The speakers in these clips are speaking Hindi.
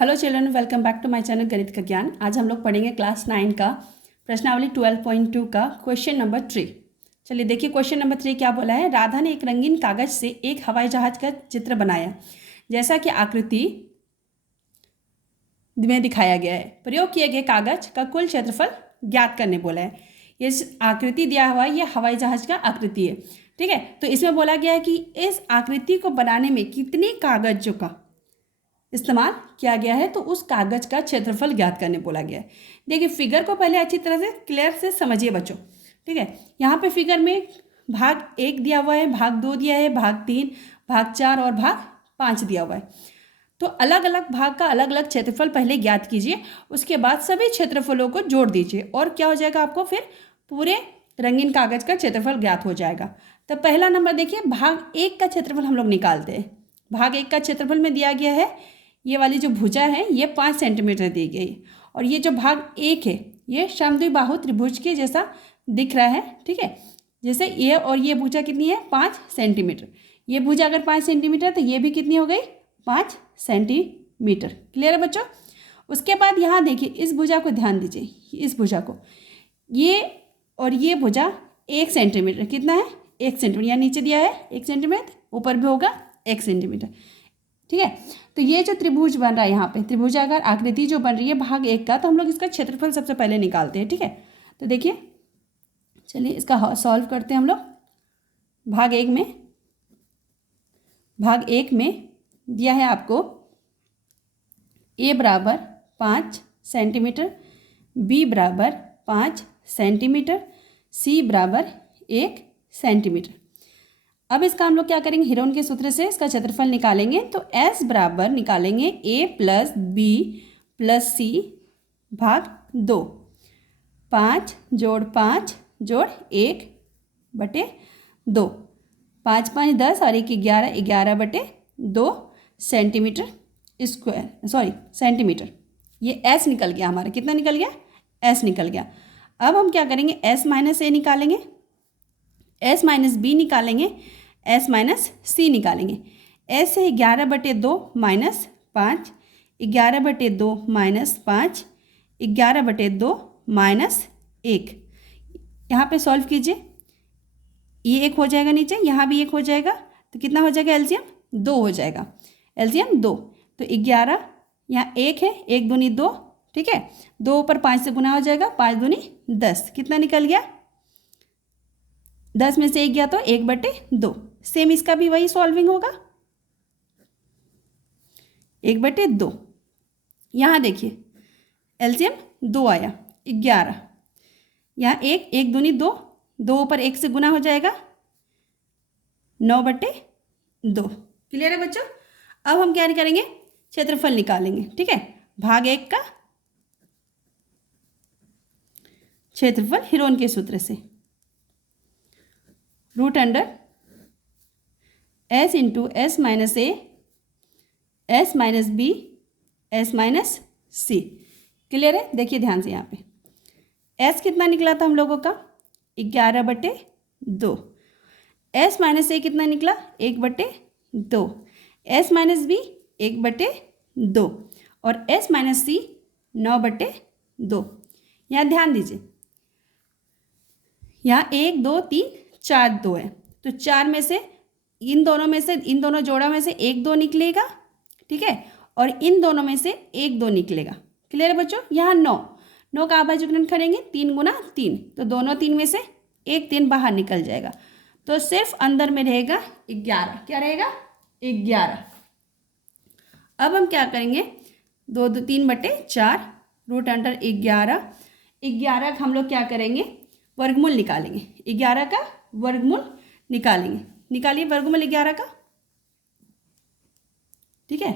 Hello children, welcome back to my channel गणित का ज्ञान। आज हम लोग पढ़ेंगे क्लास 9 का प्रश्नावली 12.2 का क्वेश्चन नंबर 3। चलिए देखिए क्वेश्चन नंबर 3 क्या बोला है। राधा ने एक रंगीन कागज से एक हवाई जहाज का चित्र बनाया जैसा कि आकृति में दिखाया गया है। प्रयोग किए गए कागज का कुल क्षेत्रफल ज्ञात करने बोला है। ये आकृति दिया हुआ है, ये हवाई जहाज का आकृति है। ठीक है, तो इसमें बोला गया है कि इस आकृति को बनाने में कितने कागजों का इस्तेमाल किया गया है, तो उस कागज का क्षेत्रफल ज्ञात करने बोला गया है। देखिए फिगर को पहले अच्छी तरह से क्लियर से समझिए बच्चों। ठीक है, यहाँ पे फिगर में भाग 1 दिया हुआ है, भाग 2 दिया है, भाग 3, भाग 4 और भाग 5 दिया हुआ है। तो अलग अलग भाग का अलग अलग क्षेत्रफल पहले ज्ञात कीजिए, उसके बाद सभी क्षेत्रफलों को जोड़ दीजिए और क्या हो जाएगा, आपको फिर पूरे रंगीन कागज का क्षेत्रफल ज्ञात हो जाएगा। तो पहला नंबर देखिए, भाग 1 का क्षेत्रफल हम लोग निकालते हैं। भाग 1 का क्षेत्रफल में दिया गया है, ये वाली जो भुजा है ये 5 सेंटीमीटर दी गई है और ये जो भाग 1 है ये समद्विबाहु त्रिभुज के जैसा दिख रहा है। ठीक है, जैसे ये और ये भुजा कितनी है, 5 सेंटीमीटर। ये भुजा अगर 5 सेंटीमीटर तो ये भी कितनी हो गई, 5 सेंटीमीटर। क्लियर है बच्चों। उसके बाद यहाँ देखिए इस भुजा को ध्यान दीजिए, इस भुजा को, ये और ये भुजा 1 सेंटीमीटर, कितना है 1 सेंटीमीटर, यहाँ नीचे दिया है 1 सेंटीमीटर, ऊपर भी होगा 1 सेंटीमीटर। ठीक है, तो ये जो त्रिभुज बन रहा है यहाँ पे, त्रिभुजाकार आकृति जो बन रही है भाग 1 का, तो हम लोग इसका क्षेत्रफल सबसे पहले निकालते हैं। ठीक है, तो देखिए चलिए इसका सॉल्व करते हैं हम लोग। भाग 1 में दिया है आपको a बराबर 5 सेंटीमीटर, b बराबर 5 सेंटीमीटर, c बराबर 1 सेंटीमीटर। अब इसका हम लोग क्या करेंगे, हीरोन के सूत्र से इसका क्षेत्रफल निकालेंगे। तो s बराबर निकालेंगे a plus b plus c भाग 2, 5 जोड़ 5 जोड़ 1 बटे 2, 5 5 10 और 1 11, 11 बटे 2 सेंटीमीटर स्क्वायर, सॉरी सेंटीमीटर। ये s निकल गया हमारा, कितना निकल गया, s निकल गया। अब हम क्या करेंगे, s माइनस a निकालेंगे, s माइनस b निकालेंगे, s माइनस सी निकालेंगे। s है 11 बटे 2 माइनस 5, 11 बटे 2 माइनस 5, 11 बटे 2 माइनस 1। यहाँ पे सॉल्व कीजिए, ये 1 हो जाएगा नीचे, यहाँ भी 1 हो जाएगा, तो कितना हो जाएगा, एलसीएम 2 हो जाएगा, एलसीएम 2। तो 11 यहाँ 1 है, 1 दूनी 2, ठीक है, 2 ऊपर 5 से गुना हो जाएगा, 5 दूनी 10, कितना निकल गया, 10 में से 1 गया तो 1 बटे 2। सेम इसका भी वही सॉल्विंग होगा, 1 बटे 2। यहाँ देखिए एलसीएम 2 आया, 11, यहाँ 1, 1 दूनी 2, 2 ऊपर 1 से गुना हो जाएगा, 9 बटे 2। क्लियर है बच्चों। अब हम क्या करेंगे, क्षेत्रफल निकालेंगे। ठीक है, भाग 1 का क्षेत्रफल हीरोन के सूत्र से, root under s into S minus A, S minus B, S minus C. Clear है, देखिए ध्यान से यहाँ पे s कितना निकला था हम लोगों का, 11 बटे 2, s माइनस ए कितना निकला, 1 बटे 2, s माइनस बी 1 बटे 2 और s माइनस सी 9 बटे 2। यहाँ ध्यान दीजिए, यहाँ 1 2 3 4 2 है, तो 4 में से इन दोनों जोड़ा में से 1 2 निकलेगा। ठीक है, और इन दोनों में से 1 2 निकलेगा। क्लियर है बच्चों। यहाँ 9 का आभाज्य गुणन करेंगे, 3 गुना 3, तो दोनों 3 में से 1 3 बाहर निकल जाएगा, तो सिर्फ अंदर में रहेगा 11। क्या रहेगा, 11। अब हम क्या करेंगे, 2 2 3 बटे 4 रूट अंडर 11, 11 का हम लोग क्या करेंगे, वर्गमूल निकालेंगे। 11 का वर्गमूल निकालेंगे, निकालिए वर्गमूल 11 का। ठीक है,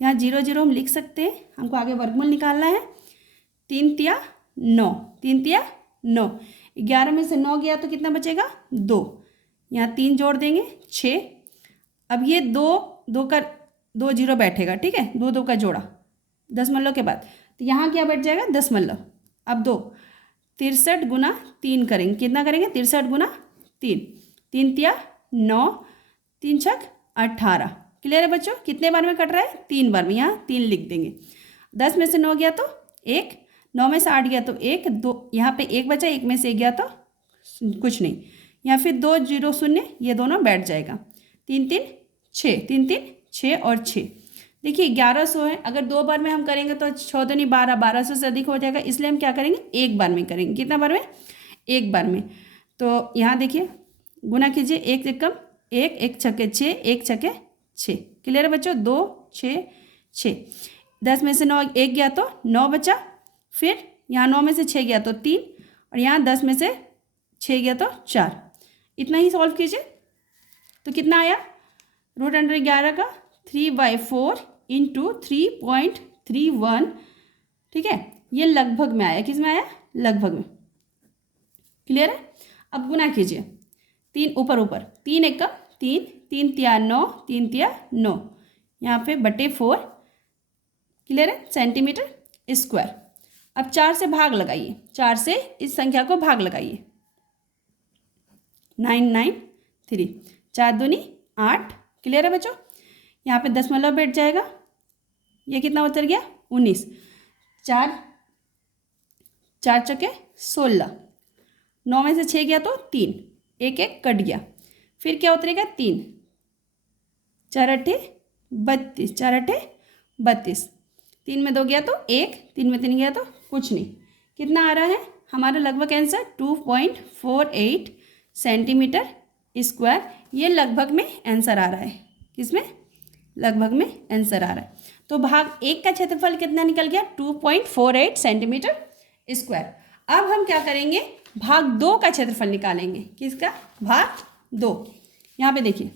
यहाँ 0 0 हम लिख सकते हैं, हमको आगे वर्गमूल निकालना है। 3 तिया 9, 3 तिया 9, 11 में से 9 गया तो कितना बचेगा, 2, यहाँ 3 जोड़ देंगे 6। अब ये 2 2 का 2 0 बैठेगा। ठीक है, 2 2 का जोड़ा दशमलव के बाद, तो यहाँ क्या बैठ जाएगा, दशमलव। अब 2 63 गुना 3 करेंगे, कितना करेंगे, 63 गुना 3, 3 तिया 9, 3 छक 18। क्लियर है बच्चों? कितने बार में कट रहा है? 3 बार में, यहाँ 3 लिख देंगे। 10 में से 9 गया तो 1, 9 में से 8 गया तो 1, 2 यहाँ पे 1 बचा, 1 में से 1 गया तो कुछ नहीं, या फिर 2 0 0 ये दोनों बैठ जाएगा। 3 3 6, 3 3 6 और 6। देखिए 1100 है, अगर 2 बार में हम करेंगे तो 6 दूनी 12, 1200 से अधिक हो जाएगा, इसलिए हम क्या करेंगे? 1 बार में करेंगे। कितना बार में? 1 बार में। तो यहाँ देखिए गुना कीजिए, 1 एकम 1, 1 छक्के 6, 1 छक्के 6। क्लियर है बच्चों? 2 6 6। 10 में से 9 1 गया तो 9 बचा, फिर यहाँ 9 में से 6 गया तो 3, और यहाँ 10 में से 6 गया तो 4। इतना ही सॉल्व कीजिए तो कितना आया? √11 का 3/4 इंटू 3.31। ठीक है, ये लगभग में आया। किस में आया? लगभग में। क्लियर है? अब गुना कीजिए, 3 ऊपर ऊपर, 3 एकम 3, 3 तिया 9, 3 तिया 9, यहाँ पे बटे 4। क्लियर है? Centimetre square. अब 4 से भाग लगाइए, 4 से इस संख्या को भाग लगाइए। 993, 4 दूनी 8। क्लियर है बच्चों? यहाँ पे दशमलव बैठ जाएगा, ये कितना उतर गया? 19। 4 4 चौके 16, 9 में से 6 गया तो 3, 1 1 कट गया, फिर क्या उतरेगा? 3, 4 8 32, 4 8 32, 3 में 2 गया तो 1, 3 में 3 गया तो कुछ नहीं। कितना आ रहा है हमारा लगभग आंसर? 2.48 centimetre square. ये लगभग में आंसर आ रहा है। किसमें? लगभग में आंसर आ रहा है। तो भाग 1 का क्षेत्रफल कितना निकल गया? 2.48 सेंटीमीटर स्क्वायर। अब हम क्या करेंगे? भाग 2 का क्षेत्रफल निकालेंगे। किसका? भाग 2। यहाँ पे देखिए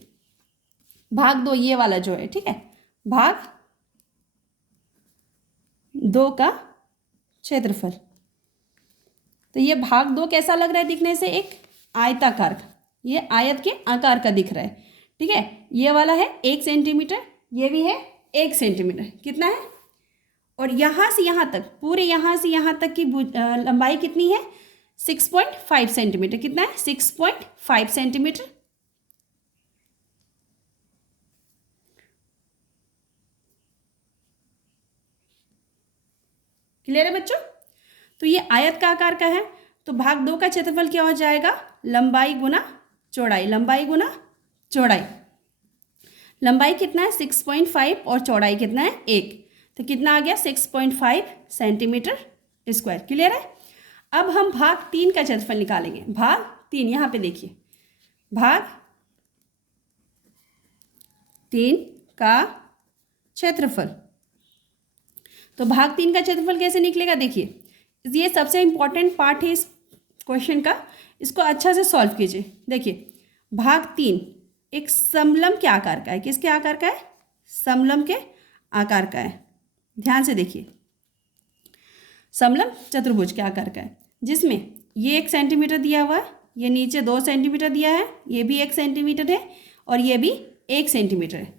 भाग 2 ये वाला जो है, ठीक है, भाग 2 का क्षेत्रफल। तो ये भाग 2 कैसा लग रहा है दिखने से? एक आयताकार का, ये आयत के आकार का दिख रहा है। ठीक है, ये वाला है 1 सेंटीमीटर, ये भी है 1 सेंटीमीटर। कितना है? और यहाँ से यहाँ तक, पूरे यहाँ से यहाँ तक की लंबाई कितनी है? 6.5 सेंटीमीटर। कितना है? 6.5 सेंटीमीटर। क्लियर है बच्चों? तो ये आयत का आकार का है, तो भाग 2 का क्षेत्रफल क्या हो जाएगा? लंबाई गुना चौड़ाई। लंबाई गुना चौड़ाई। लंबाई कितना है? 6.5 और चौड़ाई कितना है? 1। तो कितना आ गया? 6.5 सेंटीमीटर स्क्वायर। क्लियर है? अब हम भाग 3 का क्षेत्रफल निकालेंगे। भाग 3, यहाँ पे देखिए, भाग 3 का क्षेत्रफल। तो भाग 3 का क्षेत्रफल कैसे निकलेगा? देखिए, ये सबसे इंपॉर्टेंट पार्ट है इस क्वेश्चन का, इसको अच्छा से सॉल्व कीजिए। देखिए भाग 3 एक समलंब के आकार का है। किसके आकार का है? समलंब के आकार का है। ध्यान से देखिए, समलंब चतुर्भुज के आकार का है, जिसमें ये 1 सेंटीमीटर दिया हुआ है, ये नीचे 2 सेंटीमीटर दिया है, ये भी 1 सेंटीमीटर है, और ये भी 1 सेंटीमीटर है।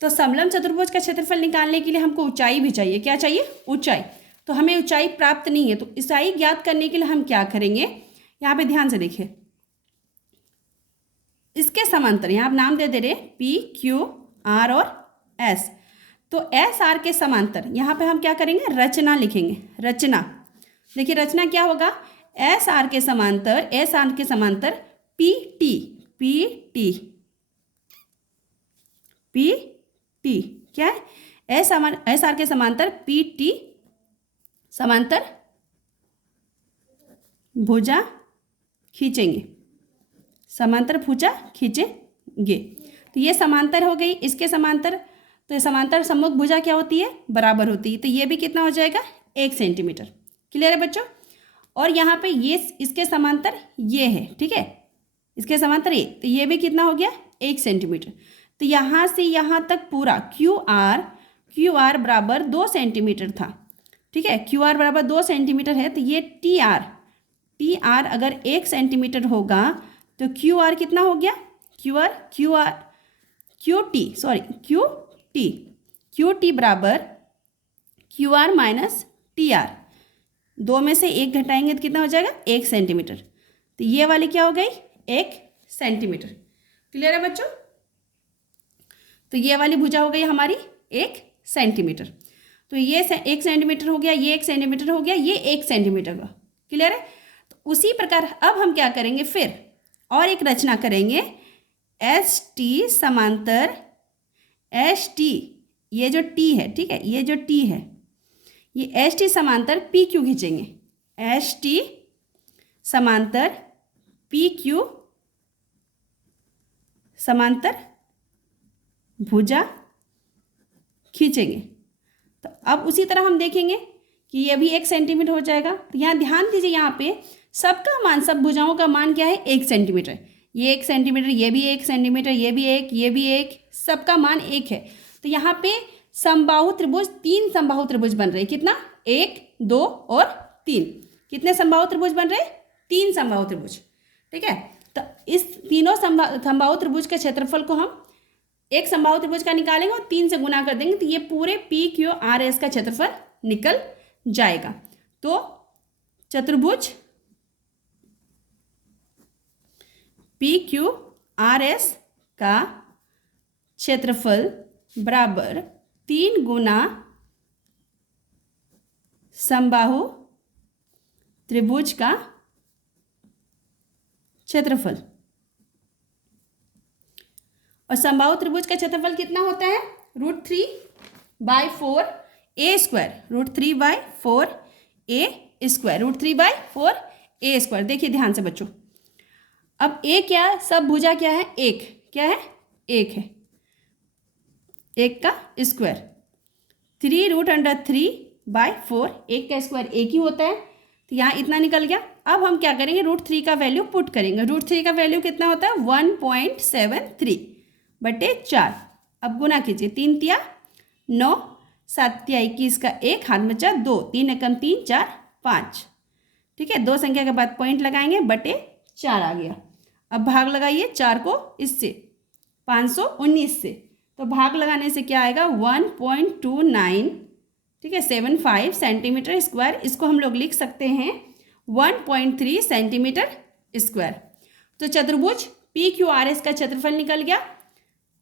तो समलंब चतुर्भुज का क्षेत्रफल निकालने के लिए हमको ऊंचाई भी चाहिए। क्या चाहिए? ऊंचाई। तो हमें ऊंचाई प्राप्त नहीं है, तो ऊंचाई ज्ञात करने के लिए हम क्या करेंगे? यहाँ पे ध्यान से देखिए, इसके समांतर, यहाँ आप नाम दे रहे P Q R और S। तो S R के समांतर यहाँ पे हम क्या करेंगे? रचना लिखेंगे। रचना, देखिए रचना क्या होगा? S R के समांतर, S R के समांतर P T, P T, P T क्या है? S R के समांतर P T समांतर भुजा खींचेंगे। समांतर भुजा खींचेंगे। तो ये समांतर हो गई, इसके समांतर। तो ये समांतर सम्मुख भुजा क्या होती है? बराबर होती है। तो ये भी कितना हो जाएगा? 1 सेंटीमीटर। क्लियर है बच्चों? और यहाँ पे ये इसके समांतर ये है, ठीक है, इसके समांतर ये, तो ये भी कितना हो गया? 1 सेंटीमीटर। तो यहाँ से यहाँ तक पूरा क्यू आर बराबर 2 सेंटीमीटर था। ठीक है, क्यू आर बराबर 2 सेंटीमीटर है, तो ये टी आर अगर 1 सेंटीमीटर होगा तो क्यू आर कितना हो गया? क्यू टी बराबर Q R minus T R. 2 में से 1 घटाएंगे तो कितना हो जाएगा? 1 सेंटीमीटर। तो ये वाली क्या हो गई? 1 सेंटीमीटर। क्लियर है बच्चों? तो ये वाली भुजा हो गई हमारी 1 सेंटीमीटर। तो ये 1 सेंटीमीटर हो गया, ये 1 सेंटीमीटर हो गया, ये 1 सेंटीमीटर का। क्लियर है? तो उसी प्रकार अब हम क्या करेंगे, फिर और एक रचना करेंगे। एच टी समांतर एच टी, ये जो टी है, ठीक है, ये जो टी है, ये एच टी समांतर पी क्यू खींचेंगे। एच टी समांतर पी क्यू समांतर भुजा खींचेंगे। तो अब उसी तरह हम देखेंगे कि ये भी 1 सेंटीमीटर हो जाएगा। तो यहाँ ध्यान दीजिए, यहाँ पे सबका मान, सब भुजाओं का मान क्या है, 1 सेंटीमीटर। ये 1 सेंटीमीटर, ये भी 1 सेंटीमीटर, ये भी 1, ये भी 1, सबका मान 1 है। तो यहाँ पे समबाहु त्रिभुज, 3 समबाहु त्रिभुज बन रहे हैं। कितना? 1, 2 और 3। कितने समबाहु त्रिभुज बन रहे? 3 समबाहु त्रिभुज। ठीक है, तो इस तीनों समबाहु त्रिभुज के क्षेत्रफल को हम एक समबाहु त्रिभुज का निकालेंगे और 3 से गुना कर देंगे, तो ये पूरे पी क्यू आर एस का क्षेत्रफल निकल जाएगा। तो चतुर्भुज पी क्यू आर एस का क्षेत्रफल बराबर 3 गुना समबाहु त्रिभुज का क्षेत्रफल। और समबाहु त्रिभुज का क्षेत्रफल कितना होता है? √3/4 ए स्क्वायर। √3/4 ए स्क्वायर। √3/4 ए स्क्वायर। देखिए ध्यान से बच्चों, अब ए क्या है, सब भुजा क्या है, 1, क्या है, 1 है, 1 का स्क्वायर। 3√3/4, 1 का स्क्वायर 1 ही होता है, तो यहाँ इतना निकल गया। अब हम क्या करेंगे, √3 का वैल्यू पुट करेंगे। √3 का वैल्यू कितना होता है? 1.73/4। अब गुना कीजिए, 3 तिया 9, 7 तिया 21 का 1, हाथ में 4, 2, 3 एकम 3, 4, 5। ठीक है, 2 संख्या के बाद पॉइंट लगाएंगे, /4 आ गया। अब भाग लगाइए 4 को इससे, 519 से, तो भाग लगाने से क्या आएगा, 1.29, ठीक है, 75 सेंटीमीटर स्क्वायर। इसको हम लोग लिख सकते हैं 1.3 सेंटीमीटर स्क्वायर। तो चतुर्भुज पी क्यू आर एस का क्षेत्रफल निकल गया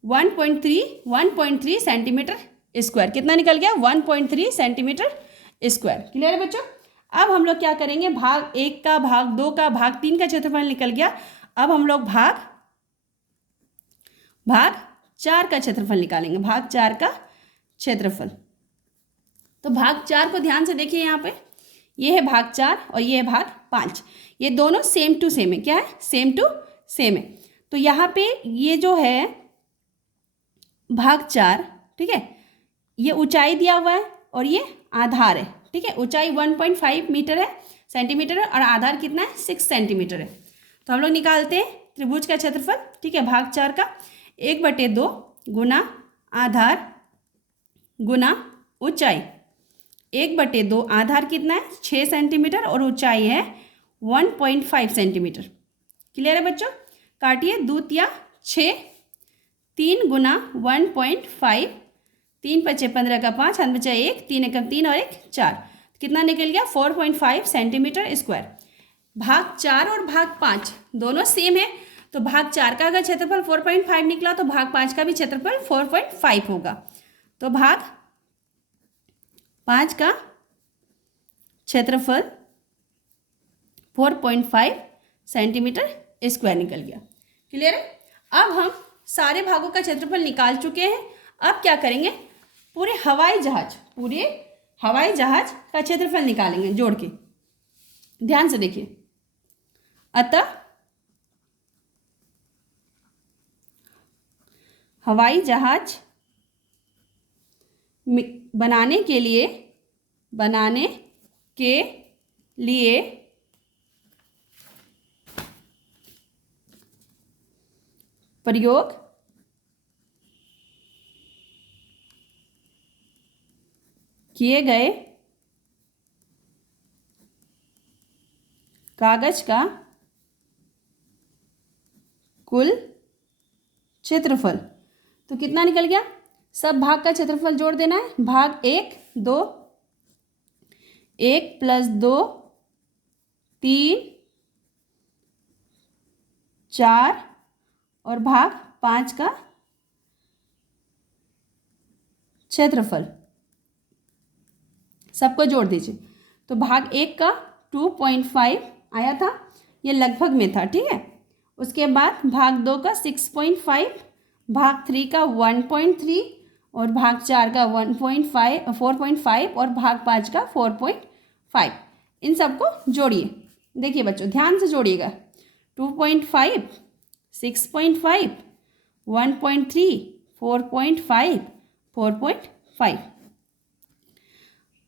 1.3 सेंटीमीटर स्क्वायर। कितना निकल गया? 1.3 सेंटीमीटर स्क्वायर। क्लियर है बच्चों? अब हम लोग क्या करेंगे, भाग 1 का, भाग 2 का, भाग 3 का क्षेत्रफल निकल गया। अब हम लोग भाग 4 का क्षेत्रफल निकालेंगे। भाग 4 का क्षेत्रफल, तो भाग 4 को ध्यान से देखिए, यहाँ पे ये है भाग 4 और ये है भाग 5। ये दोनों सेम टू सेम है। क्या है? सेम टू सेम है। तो यहाँ पे ये जो है भाग 4, ठीक है, ये ऊंचाई दिया हुआ है और ये आधार है। ठीक है, ऊंचाई 1.5 मीटर है, सेंटीमीटर है, और आधार कितना है? 6 सेंटीमीटर है। तो हम लोग निकालते हैं त्रिभुज का क्षेत्रफल। ठीक है, भाग 4 का 1/2 गुना आधार गुना ऊंचाई। 1/2 आधार कितना है? 6 सेंटीमीटर और ऊंचाई है 1.5 सेंटीमीटर। क्लियर है बच्चों? काटिए, 2 तिया 6, 3 गुना 1.5, 3 × 15 का 5, हाथ बचा 1, 3 एकम 3 और 1 4। कितना निकल गया? 4.5 सेंटीमीटर स्क्वायर। भाग 4 और भाग 5 दोनों सेम है, तो भाग 4 का अगर क्षेत्रफल 4.5 निकला तो भाग 5 का भी क्षेत्रफल 4.5 होगा। तो भाग 5 का क्षेत्रफल 4.5 सेंटीमीटर स्क्वायर निकल गया। क्लियर है? अब हम सारे भागों का क्षेत्रफल निकाल चुके हैं। अब क्या करेंगे, पूरे हवाई जहाज का क्षेत्रफल निकालेंगे जोड़ के। ध्यान से देखिए, अतः हवाई जहाज बनाने के लिए प्रयोग किए गए कागज का कुल क्षेत्रफल। तो कितना निकल गया? सब भाग का क्षेत्रफल जोड़ देना है। भाग 1 2, 1 + 2 3 4 और भाग 5 का क्षेत्रफल, सबको जोड़ दीजिए। तो भाग 1 का 2.5 आया था, ये लगभग में था, ठीक है। उसके बाद भाग 2 का 6.5, भाग 3 का 1.3 और भाग 4 का 4.5 और भाग 5 का 4.5। इन सबको जोड़िए। देखिए बच्चों ध्यान से जोड़िएगा। 2.5, 6.5, 1.3, 4.5, 4.5।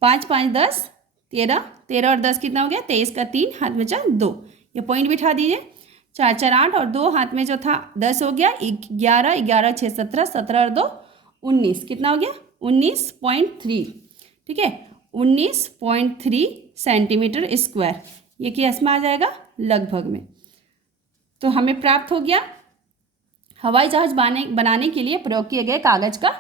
5 5 10, 13, 13 और 10 कितना हो गया? 23 का 3, हाथ में 4, 2। ये पॉइंट बिठा दीजिए। 4 4 8 और 2 हाथ में जो था 10 हो गया। 11, 11 6 17, 17 और 2 19, कितना हो गया? 19.3, ठीक है। 19.3 सेंटीमीटर स्क्वायर, ये किस में आ जाएगा? लगभग में। तो हमें प्राप्त हो गया हवाई जहाज बनाने के लिए प्रयोग किए गए कागज का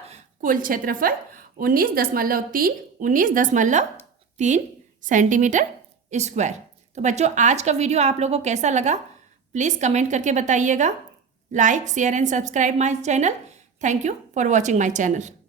कुल क्षेत्रफल 19.3 सेंटीमीटर स्क्वायर। तो बच्चों आज का वीडियो आप लोगों को कैसा लगा प्लीज़ कमेंट करके बताइएगा। Like share and subscribe my channel. Thank you for watching my channel.